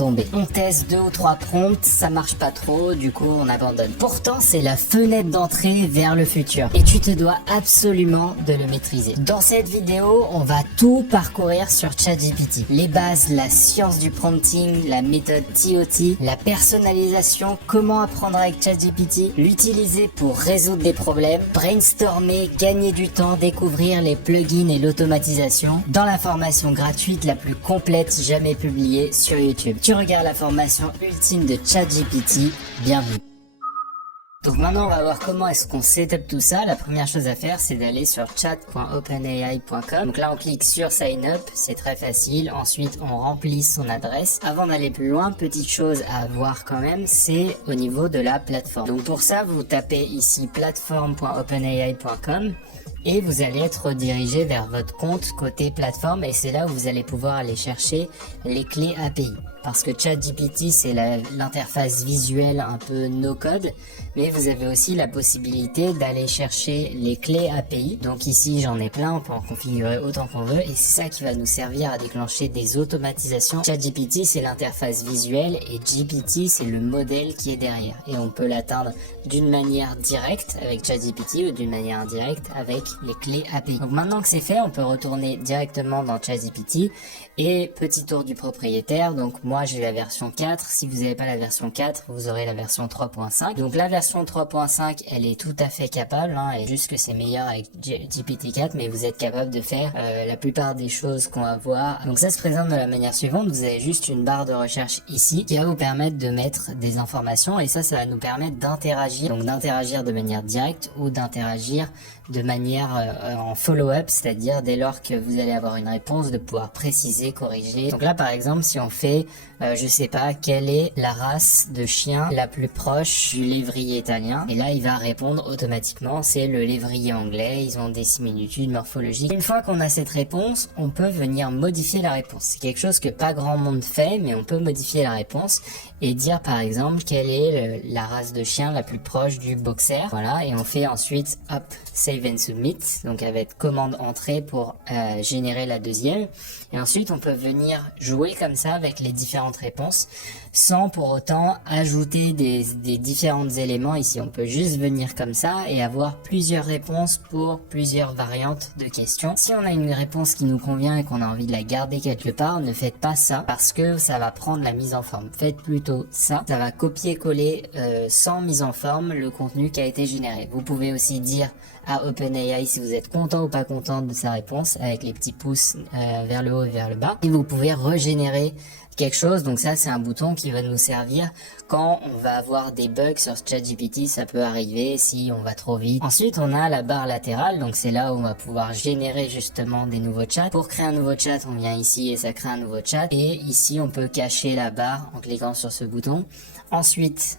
tomber. On teste 2 ou 3 prompts, ça marche pas trop, du coup on abandonne. Pourtant c'est la fenêtre d'entrée vers le futur et tu te dois absolument de le maîtriser. Dans cette vidéo, on va tout parcourir sur ChatGPT. Les bases, la science du prompting, la méthode TOT, la personnalisation, comment apprendre avec ChatGPT, l'utiliser pour résoudre des problèmes, brainstormer, gagner du temps, découvrir les plugins et l'automatisation dans la formation gratuite la plus complète jamais publiée sur YouTube. Tu regardes la formation ultime de ChatGPT, bienvenue. Donc maintenant on va voir comment est-ce qu'on setup tout ça. La première chose à faire c'est d'aller sur chat.openai.com. Donc là on clique sur sign up, c'est très facile. Ensuite on remplit son adresse. Avant d'aller plus loin, petite chose à voir quand même, c'est au niveau de la plateforme. Donc pour ça vous tapez ici plateforme.openai.com et vous allez être redirigé vers votre compte côté plateforme et c'est là où vous allez pouvoir aller chercher les clés API. Parce que ChatGPT c'est l'interface visuelle un peu no code, mais vous avez aussi la possibilité d'aller chercher les clés API. Donc ici j'en ai plein, on peut en configurer autant qu'on veut et c'est ça qui va nous servir à déclencher des automatisations. ChatGPT c'est l'interface visuelle et GPT c'est le modèle qui est derrière et on peut l'atteindre d'une manière directe avec ChatGPT ou d'une manière indirecte avec les clés API. Donc maintenant que c'est fait, on peut retourner directement dans ChatGPT et petit tour du propriétaire. Donc moi j'ai la version 4, si vous n'avez pas la version 4, vous aurez la version 3.5. Donc la version 3.5, elle est tout à fait capable, et juste que c'est meilleur avec GPT-4, mais vous êtes capable de faire la plupart des choses qu'on va voir. Donc ça se présente de la manière suivante, vous avez juste une barre de recherche ici qui va vous permettre de mettre des informations et ça va nous permettre d'interagir, donc d'interagir de manière directe ou d'interagir de manière en follow-up, c'est-à-dire dès lors que vous allez avoir une réponse de pouvoir préciser, corriger. Donc là par exemple si on fait je sais pas quelle est la race de chien la plus proche du lévrier italien et là il va répondre automatiquement c'est le lévrier anglais, ils ont des similitudes morphologiques. Une fois qu'on a cette réponse on peut venir modifier la réponse, c'est quelque chose que pas grand monde fait mais on peut modifier la réponse et dire par exemple quelle est la race de chien la plus proche du boxer, voilà, et on fait ensuite hop save and submit, donc avec commande entrée pour générer la deuxième et ensuite on peut venir jouer comme ça avec les différentes réponses sans pour autant ajouter des différents éléments. Ici on peut juste venir comme ça et avoir plusieurs réponses pour plusieurs variantes de questions. Si on a une réponse qui nous convient et qu'on a envie de la garder quelque part, ne faites pas ça parce que ça va prendre la mise en forme. Faites plutôt ça, ça va copier-coller sans mise en forme le contenu qui a été généré. Vous pouvez aussi dire à OpenAI si vous êtes content ou pas content de sa réponse avec les petits pouces vers le haut et vers le bas et vous pouvez régénérer quelque chose. Donc ça c'est un bouton qui va nous servir quand on va avoir des bugs sur ChatGPT, ça peut arriver si on va trop vite. Ensuite on a la barre latérale, donc c'est là où on va pouvoir générer justement des nouveaux chats. Pour créer un nouveau chat on vient ici et ça crée un nouveau chat et ici on peut cacher la barre en cliquant sur ce bouton. Ensuite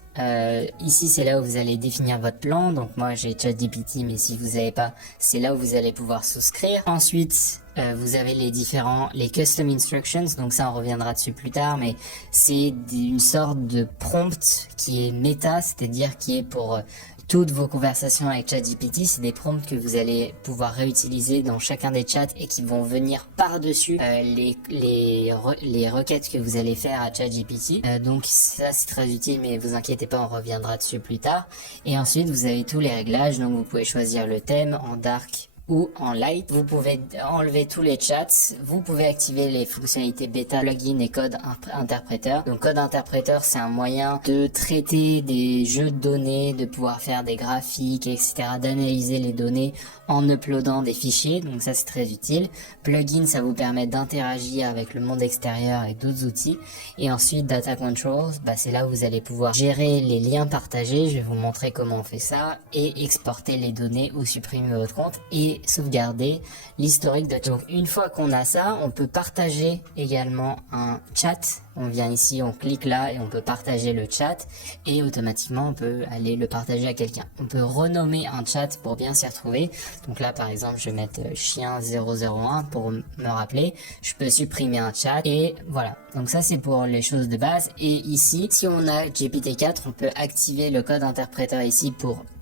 ici c'est là où vous allez définir votre plan, donc moi j'ai ChatGPT mais si vous n'avez pas c'est là où vous allez pouvoir souscrire. Ensuite vous avez les custom instructions, donc ça on reviendra dessus plus tard, mais c'est une sorte de prompt qui est méta, c'est-à-dire qui est pour toutes vos conversations avec ChatGPT. C'est des prompts que vous allez pouvoir réutiliser dans chacun des chats et qui vont venir par-dessus les requêtes que vous allez faire à ChatGPT. Donc ça c'est très utile, mais vous inquiétez pas, on reviendra dessus plus tard. Et ensuite vous avez tous les réglages, donc vous pouvez choisir le thème en dark ou en light. Vous pouvez enlever tous les chats, vous pouvez activer les fonctionnalités bêta, plugin et code interpréteur. Donc code interpréteur c'est un moyen de traiter des jeux de données, de pouvoir faire des graphiques, etc., d'analyser les données en uploadant des fichiers, donc ça c'est très utile. Plugin ça vous permet d'interagir avec le monde extérieur et d'autres outils. Et ensuite data control, c'est là où vous allez pouvoir gérer les liens partagés, je vais vous montrer comment on fait ça, et exporter les données ou supprimer votre compte et sauvegarder l'historique de chat. Donc une fois qu'on a ça, on peut partager également un chat. On vient ici, on clique là et on peut partager le chat et automatiquement on peut aller le partager à quelqu'un. On peut renommer un chat pour bien s'y retrouver. Donc là par exemple je vais mettre chien 001 pour me rappeler. Je peux supprimer un chat et voilà. Donc ça c'est pour les choses de base. Et ici si on a GPT-4 on peut activer le code interpréteur ici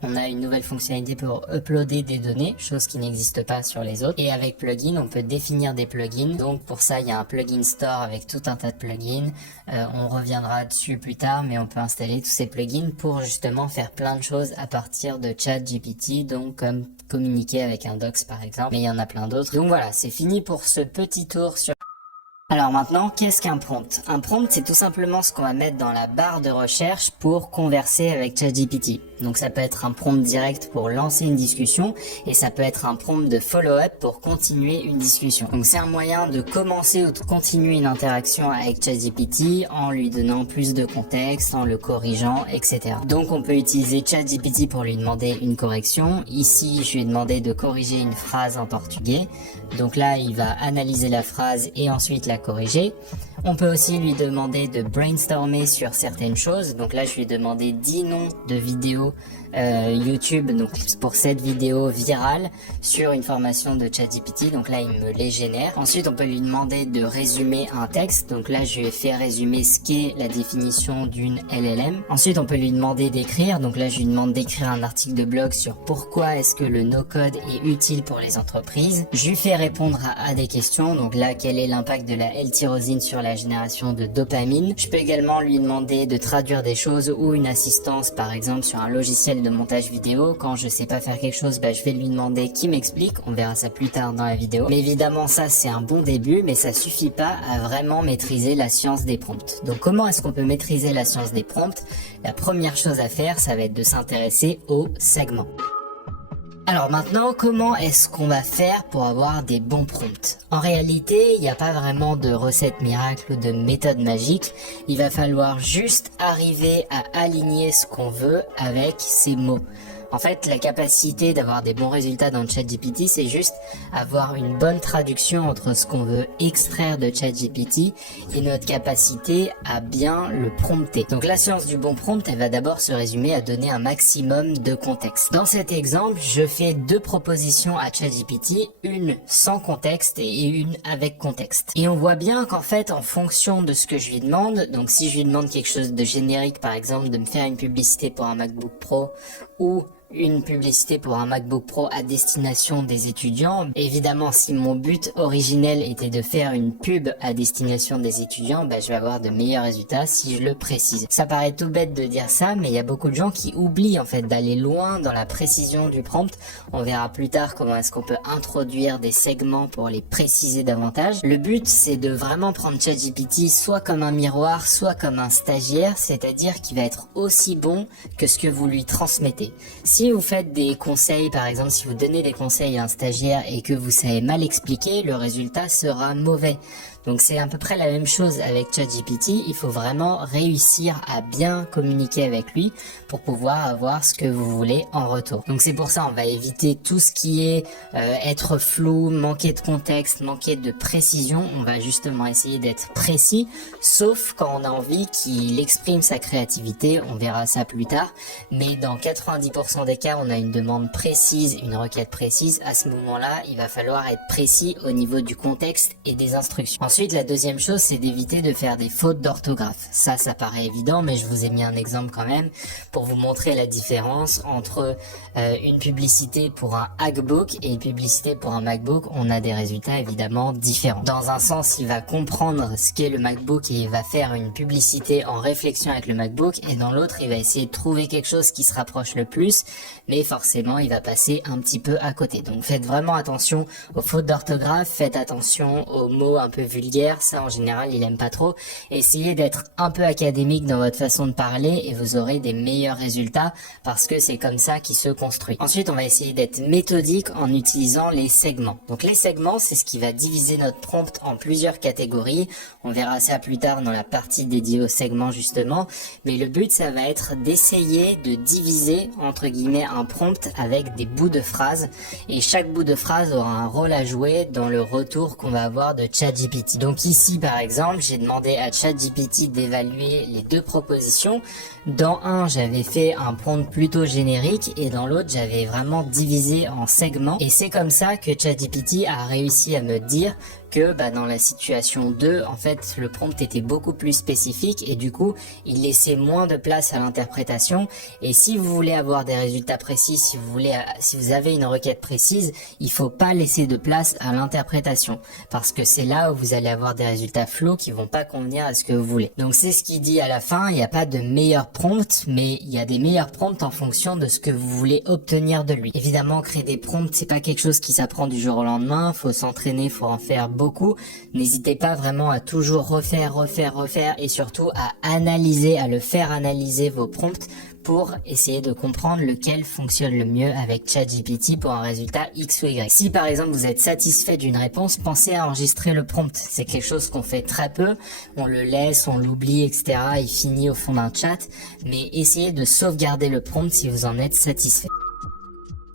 on a une nouvelle fonctionnalité pour uploader des données, chose qui n'existe pas sur les autres. Et avec plugin on peut définir des plugins. Donc pour ça il y a un plugin store avec tout un tas de plugins. plugins. On reviendra dessus plus tard, mais on peut installer tous ces plugins pour justement faire plein de choses à partir de ChatGPT, donc comme communiquer avec un Docs par exemple, mais il y en a plein d'autres. Donc voilà, c'est fini pour ce petit tour sur... Alors maintenant, qu'est-ce qu'un prompt? Un prompt, c'est tout simplement ce qu'on va mettre dans la barre de recherche pour converser avec ChatGPT. Donc ça peut être un prompt direct pour lancer une discussion et ça peut être un prompt de follow-up pour continuer une discussion. Donc c'est un moyen de commencer ou de continuer une interaction avec ChatGPT en lui donnant plus de contexte, en le corrigeant, etc. Donc on peut utiliser ChatGPT pour lui demander une correction. Ici, je lui ai demandé de corriger une phrase en portugais. Donc là, il va analyser la phrase et ensuite la corriger. On peut aussi lui demander de brainstormer sur certaines choses. Donc là, je lui ai demandé 10 noms de vidéos YouTube, donc pour cette vidéo virale sur une formation de ChatGPT. Donc là, il me les génère. Ensuite, on peut lui demander de résumer un texte. Donc là, je lui ai fait résumer ce qu'est la définition d'une LLM. Ensuite, on peut lui demander d'écrire. Donc là, je lui demande d'écrire un article de blog sur pourquoi est-ce que le no-code est utile pour les entreprises. Je lui fais répondre à des questions. Donc là, quel est l'impact de la L-tyrosine sur la génération de dopamine? Je peux également lui demander de traduire des choses ou une assistance, par exemple, sur un logiciel de montage vidéo. Quand je sais pas faire quelque chose, je vais lui demander qu'il m'explique. On verra ça plus tard dans la vidéo. Mais évidemment, ça, c'est un bon début, mais ça suffit pas à vraiment maîtriser la science des prompts. Donc, comment est-ce qu'on peut maîtriser la science des prompts? La première chose à faire, ça va être de s'intéresser aux segments. Alors maintenant, comment est-ce qu'on va faire pour avoir des bons prompts? En réalité, il n'y a pas vraiment de recette miracle ou de méthode magique. Il va falloir juste arriver à aligner ce qu'on veut avec ces mots. En fait, la capacité d'avoir des bons résultats dans ChatGPT, c'est juste avoir une bonne traduction entre ce qu'on veut extraire de ChatGPT et notre capacité à bien le prompter. Donc la science du bon prompt, elle va d'abord se résumer à donner un maximum de contexte. Dans cet exemple, je fais 2 propositions à ChatGPT, une sans contexte et une avec contexte. Et on voit bien qu'en fait, en fonction de ce que je lui demande, donc si je lui demande quelque chose de générique, par exemple, de me faire une publicité pour un MacBook Pro ou une publicité pour un MacBook Pro à destination des étudiants. Évidemment, si mon but originel était de faire une pub à destination des étudiants, je vais avoir de meilleurs résultats si je le précise. Ça paraît tout bête de dire ça, mais il y a beaucoup de gens qui oublient en fait d'aller loin dans la précision du prompt. On verra plus tard comment est-ce qu'on peut introduire des segments pour les préciser davantage. Le but, c'est de vraiment prendre ChatGPT soit comme un miroir, soit comme un stagiaire, c'est-à-dire qu'il va être aussi bon que ce que vous lui transmettez. Si vous faites des conseils, par exemple, si vous donnez des conseils à un stagiaire et que vous savez mal expliquer, le résultat sera mauvais. Donc c'est à peu près la même chose avec ChatGPT, il faut vraiment réussir à bien communiquer avec lui pour pouvoir avoir ce que vous voulez en retour. Donc c'est pour ça on va éviter tout ce qui est être flou, manquer de contexte, manquer de précision. On va justement essayer d'être précis, sauf quand on a envie qu'il exprime sa créativité, on verra ça plus tard. Mais dans 90% des cas, on a une demande précise, une requête précise. À ce moment-là, il va falloir être précis au niveau du contexte et des instructions. Ensuite, la deuxième chose, c'est d'éviter de faire des fautes d'orthographe. Ça paraît évident, mais je vous ai mis un exemple quand même pour vous montrer la différence entre une publicité pour un Hackbook et une publicité pour un MacBook. On a des résultats évidemment différents. Dans un sens, il va comprendre ce qu'est le MacBook et il va faire une publicité en réflexion avec le MacBook, et dans l'autre, il va essayer de trouver quelque chose qui se rapproche le plus, mais forcément, il va passer un petit peu à côté. Donc, faites vraiment attention aux fautes d'orthographe, faites attention aux mots un peu vulgaire, ça en général il aime pas trop. Essayez d'être un peu académique dans votre façon de parler et vous aurez des meilleurs résultats parce que c'est comme ça qu'il se construit. Ensuite on va essayer d'être méthodique en utilisant les segments. Donc les segments, c'est ce qui va diviser notre prompt en plusieurs catégories. On verra ça plus tard dans la partie dédiée aux segments justement, mais le but ça va être d'essayer de diviser entre guillemets un prompt avec des bouts de phrases, et chaque bout de phrase aura un rôle à jouer dans le retour qu'on va avoir de ChatGPT. Donc ici par exemple, j'ai demandé à ChatGPT d'évaluer les 2 propositions. Dans un, j'avais fait un prompt plutôt générique et dans l'autre, j'avais vraiment divisé en segments. Et c'est comme ça que ChatGPT a réussi à me dire que dans la situation 2, en fait, le prompt était beaucoup plus spécifique et du coup, il laissait moins de place à l'interprétation. Et si vous voulez avoir des résultats précis, si vous avez une requête précise, il faut pas laisser de place à l'interprétation parce que c'est là où vous allez avoir des résultats flous qui vont pas convenir à ce que vous voulez. Donc c'est ce qu'il dit à la fin, il n'y a pas de meilleur prompt, mais il y a des meilleurs prompts en fonction de ce que vous voulez obtenir de lui. Évidemment, créer des prompts, c'est pas quelque chose qui s'apprend du jour au lendemain, faut s'entraîner, faut en faire beaucoup. N'hésitez pas vraiment à toujours refaire et surtout à analyser, à le faire analyser vos prompts pour essayer de comprendre lequel fonctionne le mieux avec ChatGPT pour un résultat X ou Y. Si par exemple vous êtes satisfait d'une réponse, pensez à enregistrer le prompt. C'est quelque chose qu'on fait très peu, on le laisse, on l'oublie, etc. Il finit au fond d'un chat, mais essayez de sauvegarder le prompt si vous en êtes satisfait.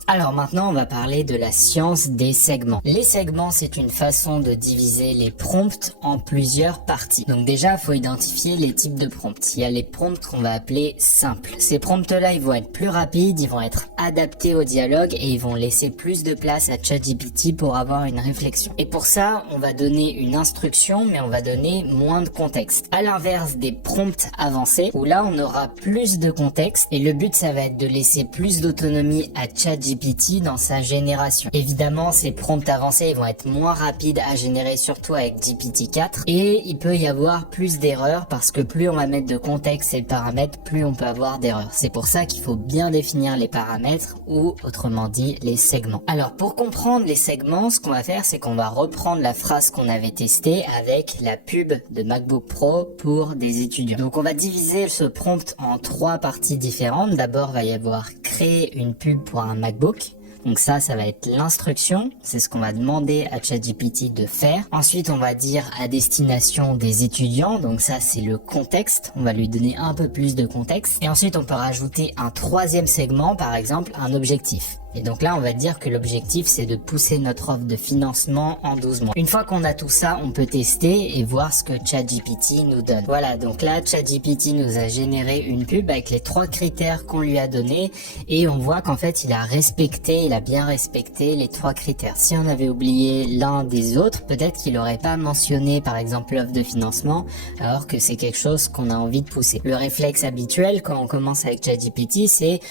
Alors maintenant, on va parler de la science des segments. Les segments, c'est une façon de diviser les prompts en plusieurs parties. Donc déjà, il faut identifier les types de prompts. Il y a les prompts qu'on va appeler simples. Ces prompts-là, ils vont être plus rapides, ils vont être adaptés au dialogue et ils vont laisser plus de place à ChatGPT pour avoir une réflexion. Et pour ça, on va donner une instruction, mais on va donner moins de contexte. À l'inverse des prompts avancés, où là, on aura plus de contexte et le but, ça va être de laisser plus d'autonomie à ChatGPT dans sa génération. Évidemment, ces prompts avancés vont être moins rapides à générer, surtout avec GPT-4, et il peut y avoir plus d'erreurs parce que plus on va mettre de contexte et de paramètres, plus on peut avoir d'erreurs. C'est pour ça qu'il faut bien définir les paramètres ou autrement dit les segments. Alors pour comprendre les segments, ce qu'on va faire, c'est qu'on va reprendre la phrase qu'on avait testée avec la pub de MacBook Pro pour des étudiants. Donc on va diviser ce prompt en 3 parties différentes. D'abord, il va y avoir créer une pub pour un MacBook. Donc ça va être l'instruction, c'est ce qu'on va demander à ChatGPT de faire. Ensuite, on va dire à destination des étudiants, donc ça c'est le contexte, on va lui donner un peu plus de contexte. Et ensuite, on peut rajouter un 3e segment, par exemple un objectif. Et donc là, on va dire que l'objectif, c'est de pousser notre offre de financement en 12 mois. Une fois qu'on a tout ça, on peut tester et voir ce que ChatGPT nous donne. Voilà, donc là, ChatGPT nous a généré une pub avec les 3 critères qu'on lui a donnés et on voit qu'en fait, il a bien respecté les 3 critères. Si on avait oublié l'un des autres, peut-être qu'il n'aurait pas mentionné, par exemple, l'offre de financement, alors que c'est quelque chose qu'on a envie de pousser. Le réflexe habituel, quand on commence avec ChatGPT, c'est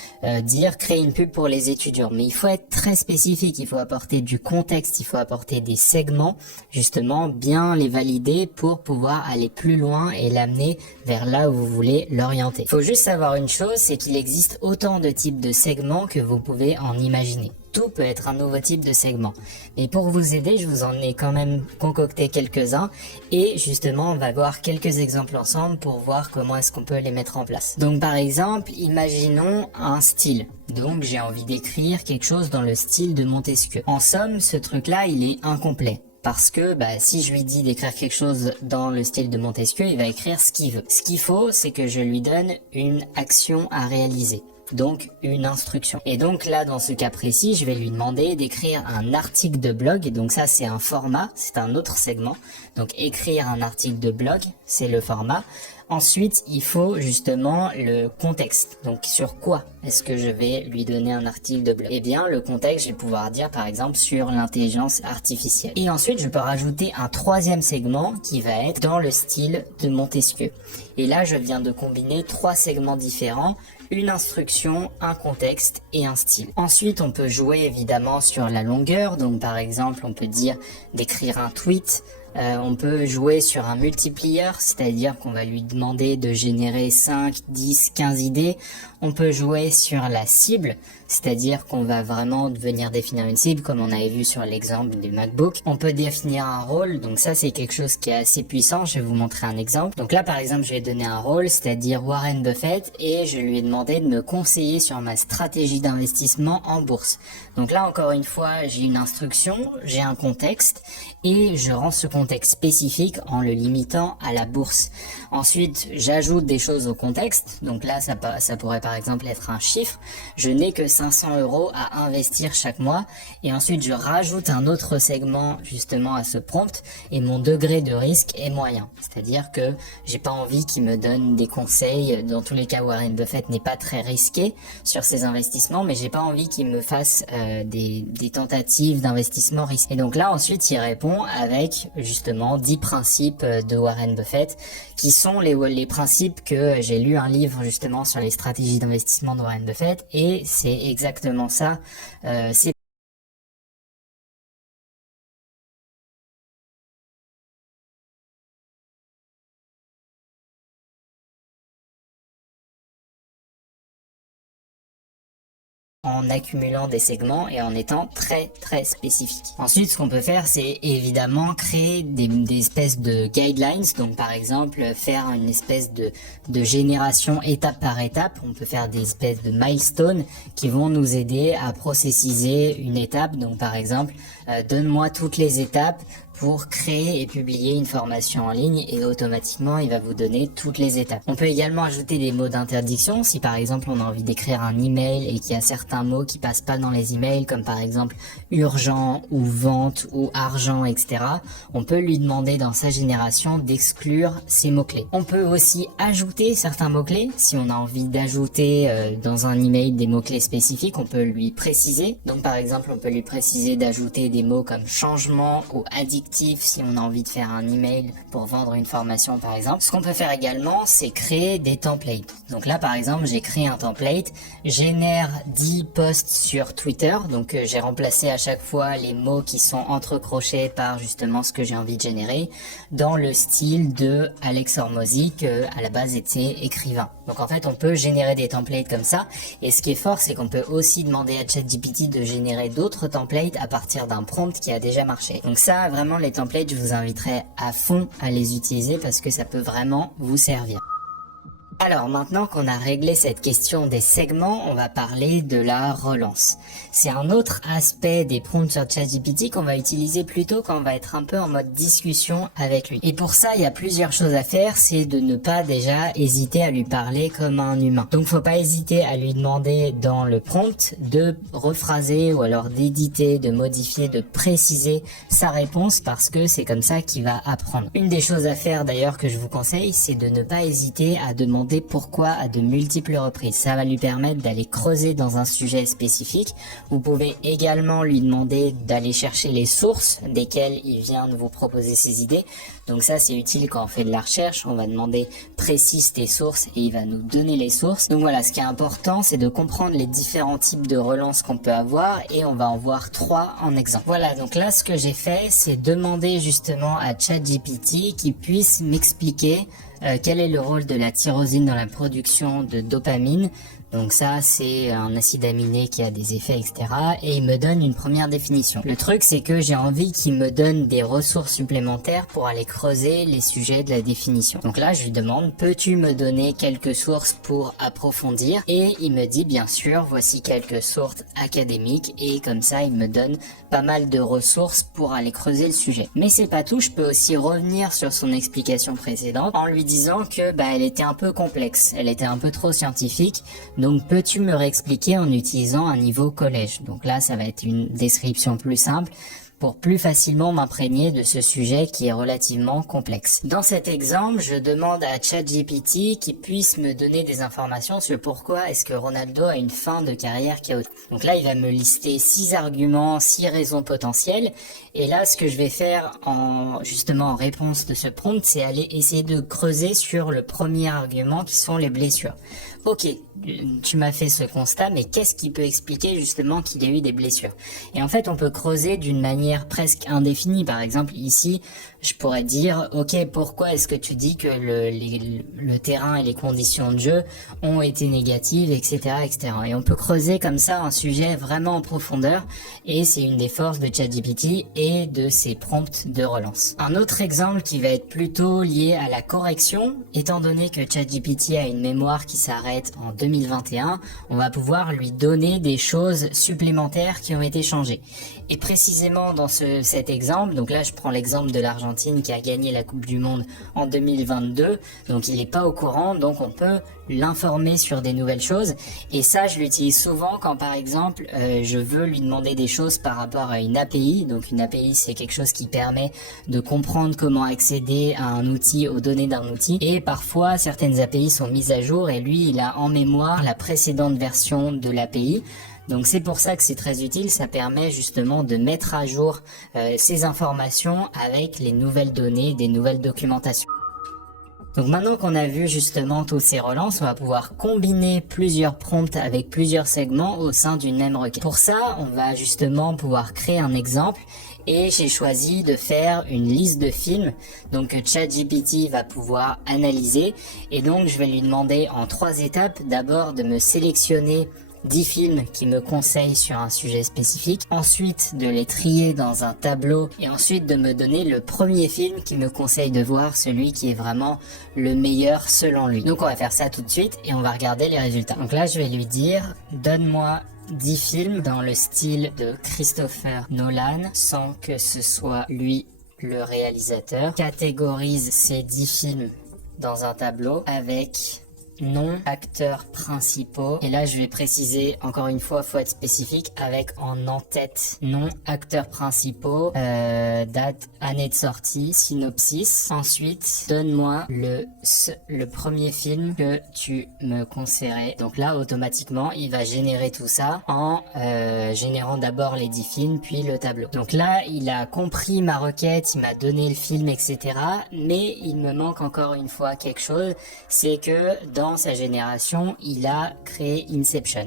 dire créer une pub pour les étudiants. Mais il faut être très spécifique, il faut apporter du contexte, il faut apporter des segments, justement bien les valider pour pouvoir aller plus loin et l'amener vers là où vous voulez l'orienter. Il faut juste savoir une chose, c'est qu'il existe autant de types de segments que vous pouvez en imaginer. Tout peut être un nouveau type de segment. Mais pour vous aider, je vous en ai quand même concocté quelques-uns et justement, on va voir quelques exemples ensemble pour voir comment est-ce qu'on peut les mettre en place. Donc par exemple, imaginons un style. Donc j'ai envie d'écrire quelque chose dans le style de Montesquieu. En somme, ce truc-là, il est incomplet. Parce que si je lui dis d'écrire quelque chose dans le style de Montesquieu, il va écrire ce qu'il veut. Ce qu'il faut, c'est que je lui donne une action à réaliser. Donc une instruction. Et donc là, dans ce cas précis, je vais lui demander d'écrire un article de blog. Et donc ça, c'est un format, c'est un autre segment. Donc écrire un article de blog, c'est le format. Ensuite, il faut justement le contexte. Donc sur quoi est-ce que je vais lui donner un article de blog? Eh bien, le contexte, je vais pouvoir dire par exemple sur l'intelligence artificielle. Et ensuite, je peux rajouter un 3e segment qui va être dans le style de Montesquieu. Et là, je viens de combiner 3 segments différents, une instruction, un contexte et un style. Ensuite, on peut jouer évidemment sur la longueur. Donc par exemple, on peut dire d'écrire un tweet. On peut jouer sur un multiplier, c'est-à-dire qu'on va lui demander de générer 5, 10, 15 idées. On peut jouer sur la cible, c'est-à-dire qu'on va vraiment venir définir une cible, comme on avait vu sur l'exemple du MacBook. On peut définir un rôle, donc ça c'est quelque chose qui est assez puissant, je vais vous montrer un exemple. Donc là par exemple, je vais donner un rôle, c'est-à-dire Warren Buffett, et je lui ai demandé de me conseiller sur ma stratégie d'investissement en bourse. Donc là encore une fois, j'ai une instruction, j'ai un contexte, et je rends ce contexte contexte spécifique en le limitant à la bourse. Ensuite, j'ajoute des choses au contexte. Donc là, ça pourrait par exemple être un chiffre. Je n'ai que 500 € à investir chaque mois. Et ensuite, je rajoute un autre segment justement à ce prompt. Et mon degré de risque est moyen. C'est-à-dire que j'ai pas envie qu'il me donne des conseils. Dans tous les cas, Warren Buffett n'est pas très risqué sur ses investissements, mais j'ai pas envie qu'il me fasse des tentatives d'investissement risqué. Et donc là, ensuite, il répond avec justement 10 principes de Warren Buffett, qui sont les principes que j'ai lu un livre justement sur les stratégies d'investissement de Warren Buffett, et c'est exactement ça. C'est en accumulant des segments et en étant très spécifique. Ensuite, ce qu'on peut faire, c'est évidemment créer des espèces de guidelines. Donc par exemple, faire une espèce de génération étape par étape. On peut faire des espèces de milestones qui vont nous aider à processiser une étape. Donc par exemple, donne-moi toutes les étapes pour créer et publier une formation en ligne, et automatiquement il va vous donner toutes les étapes. On peut également ajouter des mots d'interdiction. Si par exemple on a envie d'écrire un email et qu'il y a certains mots qui passent pas dans les emails, comme par exemple urgent ou vente ou argent, etc., on peut lui demander dans sa génération d'exclure ces mots-clés. On peut aussi ajouter certains mots-clés. Si on a envie d'ajouter dans un email des mots-clés spécifiques, on peut lui préciser. Donc par exemple, on peut lui préciser d'ajouter des mots comme changement ou addiction si on a envie de faire un email pour vendre une formation par exemple. Ce qu'on peut faire également, c'est créer des templates. Donc là par exemple, j'ai créé un template, génère 10 posts sur Twitter. Donc j'ai remplacé à chaque fois les mots qui sont entrecrochés par justement ce que j'ai envie de générer, dans le style de Alex Hormozy, qui à la base était écrivain. Donc en fait, on peut générer des templates comme ça, et ce qui est fort, c'est qu'on peut aussi demander à ChatGPT de générer d'autres templates à partir d'un prompt qui a déjà marché. Donc ça, vraiment, les templates, je vous inviterai à fond à les utiliser parce que ça peut vraiment vous servir. Alors maintenant qu'on a réglé cette question des segments, on va parler de la relance. C'est un autre aspect des prompts sur ChatGPT qu'on va utiliser plutôt quand on va être un peu en mode discussion avec lui. Et pour ça, il y a plusieurs choses à faire, c'est de ne pas déjà hésiter à lui parler comme un humain. Donc faut pas hésiter à lui demander dans le prompt de rephraser ou alors d'éditer, de modifier, de préciser sa réponse, parce que c'est comme ça qu'il va apprendre. Une des choses à faire d'ailleurs que je vous conseille, c'est de ne pas hésiter à demander pourquoi à de multiples reprises. Ça va lui permettre d'aller creuser dans un sujet spécifique. Vous pouvez également lui demander d'aller chercher les sources desquelles il vient de vous proposer ses idées. Donc ça, c'est utile quand on fait de la recherche. On va demander précise tes sources et il va nous donner les sources. Donc voilà, ce qui est important, c'est de comprendre les différents types de relances qu'on peut avoir, et on va en voir 3 en exemple. Voilà, donc là, ce que j'ai fait, c'est demander justement à ChatGPT qu'il puisse m'expliquer quel est le rôle de la tyrosine dans la production de dopamine. Donc ça, c'est un acide aminé qui a des effets, etc. Et il me donne une première définition. Le truc, c'est que j'ai envie qu'il me donne des ressources supplémentaires pour aller creuser les sujets de la définition. Donc là, je lui demande, peux-tu me donner quelques sources pour approfondir? Et il me dit, bien sûr, voici quelques sources académiques. Et comme ça, il me donne pas mal de ressources pour aller creuser le sujet. Mais c'est pas tout, je peux aussi revenir sur son explication précédente en lui disant que elle était un peu complexe, elle était un peu trop scientifique. Donc peux-tu me réexpliquer en utilisant un niveau collège? Donc là, ça va être une description plus simple pour plus facilement m'imprégner de ce sujet qui est relativement complexe. Dans cet exemple, je demande à ChatGPT qu'il puisse me donner des informations sur pourquoi est-ce que Ronaldo a une fin de carrière chaotique. Donc là, il va me lister 6 arguments, 6 raisons potentielles. Et là, ce que je vais faire justement en réponse de ce prompt, c'est aller essayer de creuser sur le premier argument qui sont les blessures. Ok, tu m'as fait ce constat, mais qu'est-ce qui peut expliquer justement qu'il y a eu des blessures? Et en fait, on peut creuser d'une manière presque indéfinie. Par exemple, ici, je pourrais dire, ok, pourquoi est-ce que tu dis que le terrain et les conditions de jeu ont été négatives, etc., etc. Et on peut creuser comme ça un sujet vraiment en profondeur, et c'est une des forces de ChatGPT et de ses prompts de relance. Un autre exemple qui va être plutôt lié à la correction, étant donné que ChatGPT a une mémoire qui s'arrête en 2021, on va pouvoir lui donner des choses supplémentaires qui ont été changées. Et précisément dans cet exemple, donc là je prends l'exemple de l'Argentine, l'Argentine qui a gagné la Coupe du Monde en 2022. Donc il n'est pas au courant, donc on peut l'informer sur des nouvelles choses. Et ça, je l'utilise souvent quand par exemple je veux lui demander des choses par rapport à une API. Donc une API, c'est quelque chose qui permet de comprendre comment accéder à un outil, aux données d'un outil. Et parfois, certaines API sont mises à jour et lui, il a en mémoire la précédente version de l'API. Donc c'est pour ça que c'est très utile, ça permet justement de mettre à jour ces informations avec les nouvelles données, des nouvelles documentations. Donc maintenant qu'on a vu justement tous ces relances, on va pouvoir combiner plusieurs prompts avec plusieurs segments au sein d'une même requête. Pour ça, on va justement pouvoir créer un exemple et j'ai choisi de faire une liste de films donc que ChatGPT va pouvoir analyser. Et donc je vais lui demander en 3 étapes, d'abord de me sélectionner 10 films qui me conseillent sur un sujet spécifique, ensuite de les trier dans un tableau et ensuite de me donner le premier film qui me conseille de voir, celui qui est vraiment le meilleur selon lui. Donc on va faire ça tout de suite et on va regarder les résultats. Donc là je vais lui dire, donne-moi 10 films dans le style de Christopher Nolan sans que ce soit lui le réalisateur. Catégorise ces 10 films dans un tableau avec nom, acteurs principaux. Et là, je vais préciser, encore une fois, faut être spécifique, avec en en-tête, nom, acteurs principaux, date, année de sortie, synopsis. Ensuite, donne-moi le premier film que tu me conseillerais. Donc là, automatiquement, il va générer tout ça en générant d'abord les 10 films, puis le tableau. Donc là, il a compris ma requête, il m'a donné le film, etc. Mais il me manque encore une fois quelque chose, c'est que dans sa génération, il a créé Inception.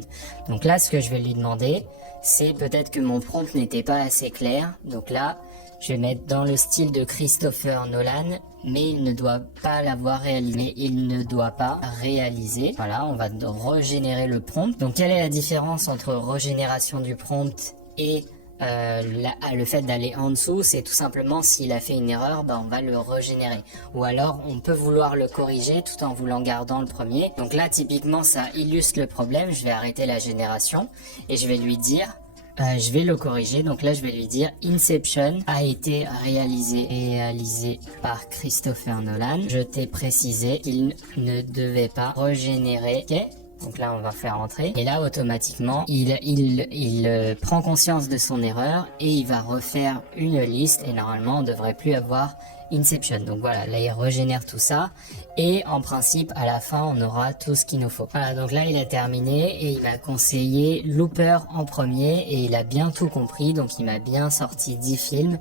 Donc là, ce que je vais lui demander, c'est peut-être que mon prompt n'était pas assez clair. Donc là, je vais mettre dans le style de Christopher Nolan, mais il ne doit pas l'avoir réalisé. Il ne doit pas réaliser. Voilà, on va régénérer le prompt. Donc, quelle est la différence entre régénération du prompt et le fait d'aller en dessous? C'est tout simplement s'il a fait une erreur, on va le régénérer. Ou alors on peut vouloir le corriger tout en voulant gardant le premier. Donc là typiquement ça illustre le problème. Je vais arrêter la génération et je vais lui dire, je vais le corriger. Donc là je vais lui dire Inception a été réalisé par Christopher Nolan. Je t'ai précisé qu'il ne devait pas régénérer. Ok. Donc là on va faire entrer et là automatiquement il prend conscience de son erreur et il va refaire une liste et normalement on devrait plus avoir Inception. Donc voilà, là il régénère tout ça et en principe à la fin on aura tout ce qu'il nous faut. Voilà, donc là il a terminé et il m'a conseillé Looper en premier et il a bien tout compris. Donc il m'a bien sorti 10 films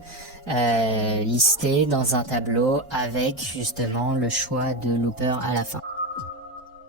listés dans un tableau avec justement le choix de Looper à la fin.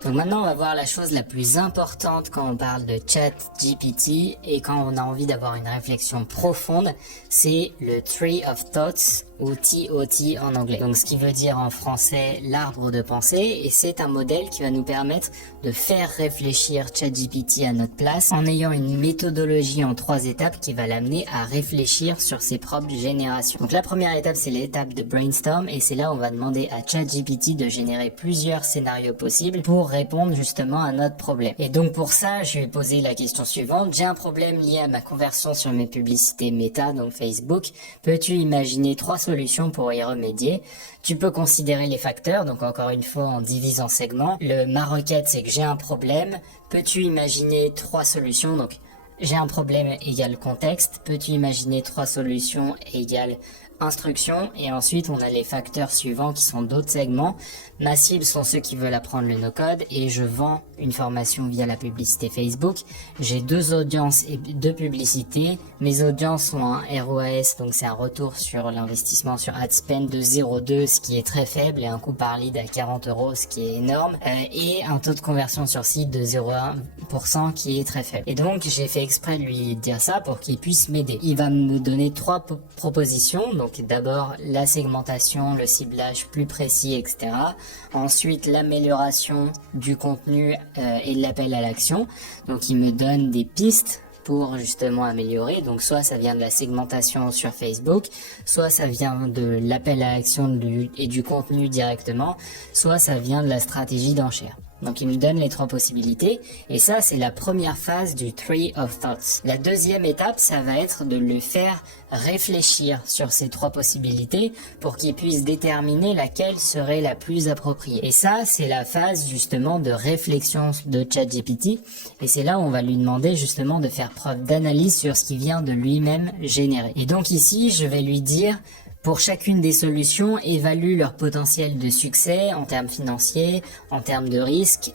Donc maintenant on va voir la chose la plus importante quand on parle de ChatGPT et quand on a envie d'avoir une réflexion profonde, c'est le Tree of Thoughts ou TOT en anglais. Donc ce qui veut dire en français l'arbre de pensée, et c'est un modèle qui va nous permettre de faire réfléchir ChatGPT à notre place en ayant une méthodologie en 3 étapes qui va l'amener à réfléchir sur ses propres générations. Donc la première étape c'est l'étape de brainstorm et c'est là où on va demander à ChatGPT de générer plusieurs scénarios possibles pour répondre justement à notre problème. Et donc pour ça je vais poser la question suivante: j'ai un problème lié à ma conversion sur mes publicités Meta, donc Facebook, peux-tu imaginer 3 solutions pour y remédier? Tu peux considérer les facteurs, donc encore une fois en divisant en segments. Ma requête c'est que j'ai un problème, peux-tu imaginer 3 solutions? Donc j'ai un problème égale contexte, peux-tu imaginer 3 solutions égale instruction, et ensuite on a les facteurs suivants qui sont d'autres segments. Ma cible sont ceux qui veulent apprendre le no-code et je vends une formation via la publicité Facebook. J'ai 2 audiences et 2 publicités. Mes audiences ont un ROAS, donc c'est un retour sur l'investissement sur ad spend de 0,2, ce qui est très faible, et un coût par lead à 40 €, ce qui est énorme, et un taux de conversion sur site de 0,1% qui est très faible. Et donc j'ai fait exprès de lui dire ça pour qu'il puisse m'aider. Il va me donner 3 propositions. Donc d'abord la segmentation, le ciblage plus précis, etc. Ensuite l'amélioration du contenu et l'appel à l'action. Donc il me donne des pistes pour justement améliorer. Donc soit ça vient de la segmentation sur Facebook, soit ça vient de l'appel à l'action et du contenu directement, soit ça vient de la stratégie d'enchère. Donc il me donne les 3 possibilités et ça c'est la première phase du Tree of Thoughts. La deuxième étape, ça va être de le faire réfléchir sur ces 3 possibilités pour qu'il puisse déterminer laquelle serait la plus appropriée. Et ça c'est la phase justement de réflexion de ChatGPT et c'est là où on va lui demander justement de faire preuve d'analyse sur ce qu'il vient de lui-même générer. Et donc ici je vais lui dire: pour chacune des solutions, évalue leur potentiel de succès en termes financiers, en termes de risque,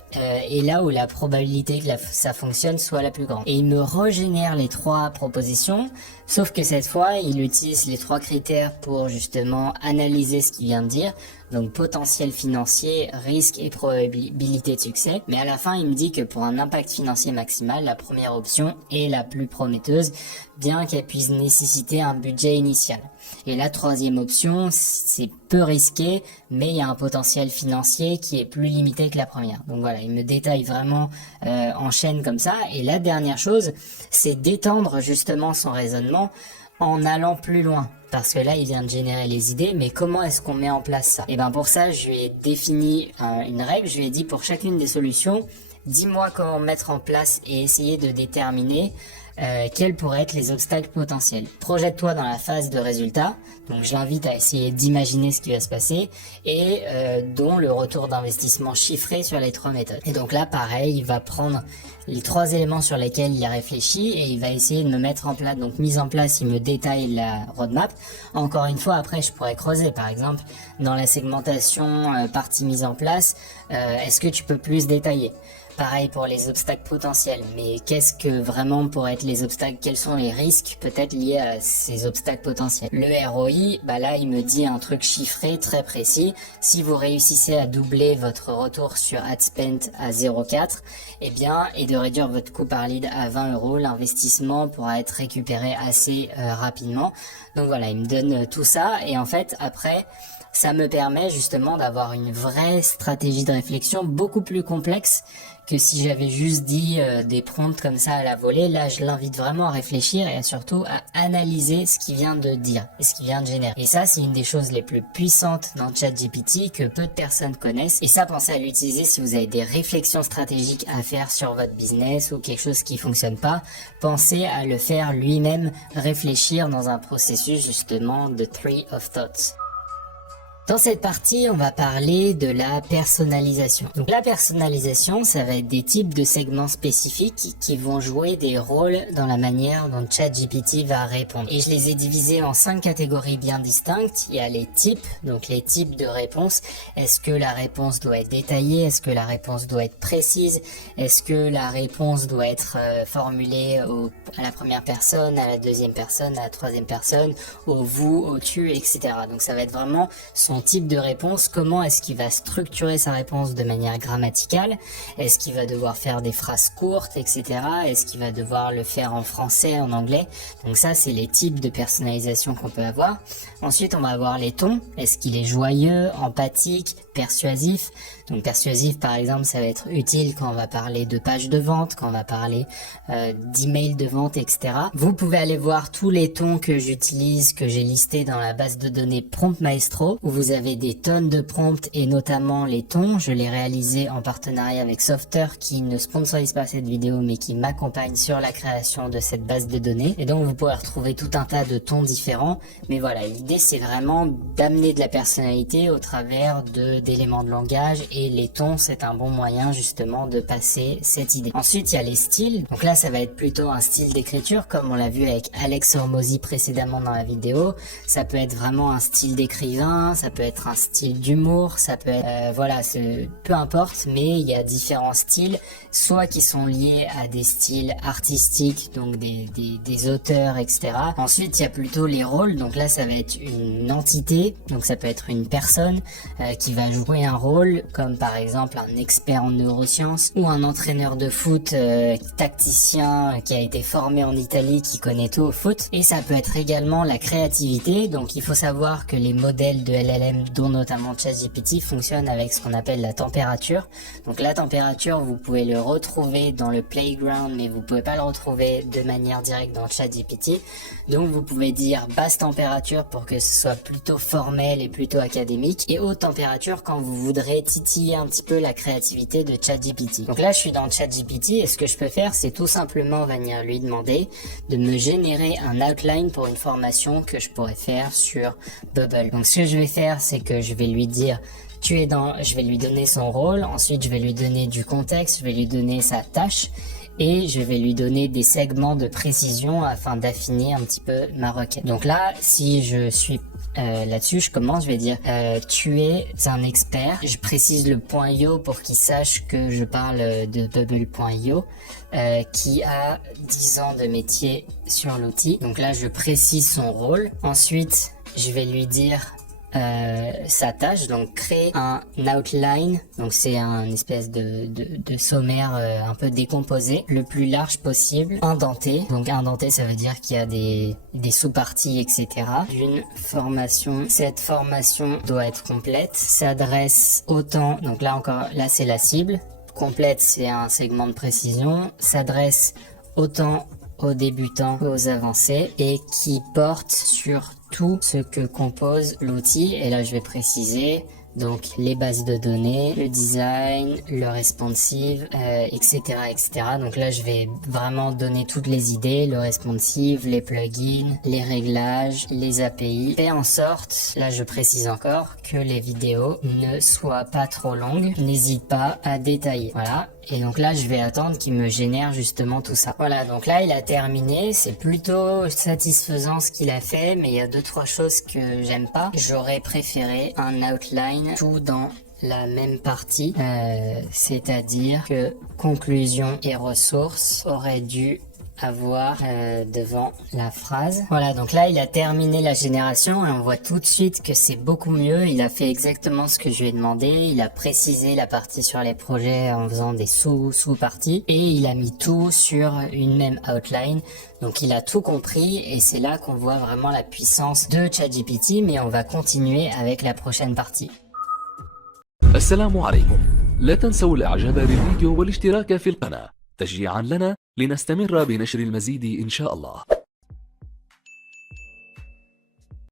et là où la probabilité que ça fonctionne soit la plus grande. Et il me régénère les 3 propositions, sauf que cette fois, il utilise les 3 critères pour justement analyser ce qu'il vient de dire. Donc potentiel financier, risque et probabilité de succès. Mais à la fin, il me dit que pour un impact financier maximal, la première option est la plus prometteuse, bien qu'elle puisse nécessiter un budget initial. Et la troisième option, c'est peu risqué, mais il y a un potentiel financier qui est plus limité que la première. Donc voilà, il me détaille vraiment en chaîne comme ça. Et la dernière chose, c'est d'étendre justement son raisonnement en allant plus loin. Parce que là, il vient de générer les idées, mais comment est-ce qu'on met en place ça? Et bien pour ça, je lui ai défini une règle, je lui ai dit pour chacune des solutions, dis-moi comment mettre en place et essayer de déterminer quels pourraient être les obstacles potentiels. Projette-toi dans la phase de résultat, donc je l'invite à essayer d'imaginer ce qui va se passer, et dont le retour d'investissement chiffré sur les 3 méthodes. Et donc là, pareil, il va prendre les 3 éléments sur lesquels il a réfléchi et il va essayer de me mettre en place. Donc mise en place, il me détaille la roadmap. Encore une fois, après, je pourrais creuser. Par exemple, dans la segmentation partie mise en place, est-ce que tu peux plus détailler? Pareil pour les obstacles potentiels, mais qu'est-ce que vraiment pourraient être les obstacles? Quels sont les risques peut-être liés à ces obstacles potentiels? Le ROI, bah là il me dit un truc chiffré très précis. Si vous réussissez à doubler votre retour sur ad spent à 0,4, eh bien, et de réduire votre coût par lead à 20 €, l'investissement pourra être récupéré assez rapidement. Donc voilà, il me donne tout ça et en fait après, ça me permet justement d'avoir une vraie stratégie de réflexion beaucoup plus complexe que si j'avais juste dit des prompts comme ça à la volée. Là, je l'invite vraiment à réfléchir et surtout à analyser ce qu'il vient de dire et ce qu'il vient de générer. Et ça, c'est une des choses les plus puissantes dans ChatGPT que peu de personnes connaissent. Et ça, pensez à l'utiliser si vous avez des réflexions stratégiques à faire sur votre business ou quelque chose qui fonctionne pas. Pensez à le faire lui-même réfléchir dans un processus justement de Tree of Thoughts. Dans cette partie, on va parler de la personnalisation. Donc la personnalisation, ça va être des types de segments spécifiques qui vont jouer des rôles dans la manière dont ChatGPT va répondre. Et je les ai divisés en 5 catégories bien distinctes. Il y a les types, donc les types de réponses. Est-ce que la réponse doit être détaillée? Est-ce que la réponse doit être précise? Est-ce que la réponse doit être formulée à la première personne, à la deuxième personne, à la troisième personne, au vous, au tu, etc. Donc ça va être vraiment son type de réponse, comment est-ce qu'il va structurer sa réponse de manière grammaticale, est-ce qu'il va devoir faire des phrases courtes, etc. Est-ce qu'il va devoir le faire en français, en anglais. Donc ça, c'est les types de personnalisation qu'on peut avoir. Ensuite, on va avoir les tons. Est-ce qu'il est joyeux, empathique, persuasif? Donc persuasif, par exemple, ça va être utile quand on va parler de pages de vente, quand on va parler d'emails de vente, etc. Vous pouvez aller voir tous les tons que j'utilise, que j'ai listés dans la base de données Prompt Maestro, où vous avez des tonnes de prompts et notamment les tons. Je l'ai réalisé en partenariat avec Softer, qui ne sponsorise pas cette vidéo, mais qui m'accompagne sur la création de cette base de données. Et donc vous pourrez retrouver tout un tas de tons différents. Mais voilà, l'idée c'est vraiment d'amener de la personnalité au travers d'éléments de langage, et les tons, c'est un bon moyen justement de passer cette idée. Ensuite, il y a les styles. Donc là, ça va être plutôt un style d'écriture, comme on l'a vu avec Alex Hormozy précédemment dans la vidéo. Ça peut être vraiment un style d'écrivain, ça peut être un style d'humour, ça peut être... voilà, peu importe, mais il y a différents styles, soit qui sont liés à des styles artistiques, donc des auteurs, etc. Ensuite, il y a plutôt les rôles. Donc là, ça va être une entité, donc ça peut être une personne qui va jouer un rôle, comme par exemple un expert en neurosciences ou un entraîneur de foot tacticien qui a été formé en Italie, qui connaît tout au foot. Et ça peut être également la créativité. Donc il faut savoir que les modèles de LLM, dont notamment ChatGPT, fonctionnent avec ce qu'on appelle la température. Donc la température, vous pouvez le retrouver dans le playground, mais vous pouvez pas le retrouver de manière directe dans ChatGPT. Donc vous pouvez dire basse température pour que ce soit plutôt formel et plutôt académique, et haute température sûr quand vous voudrez titiller un petit peu la créativité de ChatGPT. Donc là, je suis dans ChatGPT et ce que je peux faire, c'est tout simplement venir lui demander de me générer un outline pour une formation que je pourrais faire sur Bubble. Donc ce que je vais faire, c'est que je vais lui dire je vais lui donner son rôle, ensuite je vais lui donner du contexte, je vais lui donner sa tâche et je vais lui donner des segments de précision afin d'affiner un petit peu ma requête. Donc là, si je suis là-dessus, je commence, je vais dire tu es un expert. Je précise le .io pour qu'il sache que je parle de Bubble.io qui a 10 ans de métier sur l'outil. Donc là, je précise son rôle. Ensuite, je vais lui dire sa tâche, donc créer un outline, donc c'est un espèce de sommaire un peu décomposé, le plus large possible, indenté. Donc indenté, ça veut dire qu'il y a des sous-parties, etc. d'une formation. Cette formation doit être complète, s'adresse autant, donc là encore, là c'est la cible, complète c'est un segment de précision, s'adresse autant aux débutants qu'aux avancés et qui porte sur tout ce que compose l'outil. Et là je vais préciser donc les bases de données, le design, le responsive, etc., etc. Donc là je vais vraiment donner toutes les idées, le responsive, les plugins, les réglages, les API. Fais en sorte, là je précise encore, que les vidéos ne soient pas trop longues. N'hésite pas à détailler. Voilà. Et donc là, je vais attendre qu'il me génère justement tout ça. Voilà, donc là, il a terminé. C'est plutôt satisfaisant ce qu'il a fait, mais il y a 2-3 choses que j'aime pas. J'aurais préféré un outline tout dans la même partie, c'est-à-dire que conclusion et ressources auraient dû avoir devant la phrase. Voilà, donc là il a terminé la génération et on voit tout de suite que c'est beaucoup mieux. Il a fait exactement ce que je lui ai demandé, il a précisé la partie sur les projets en faisant des sous-parties et il a mis tout sur une même outline. Donc il a tout compris et c'est là qu'on voit vraiment la puissance de ChatGPT, mais on va continuer avec la prochaine partie. السلام عليكم. لا تنسوا الاعجاب بالفيديو والاشتراك في القناة تشجيعا لنا لنستمر بنشر المزيد إن شاء الله.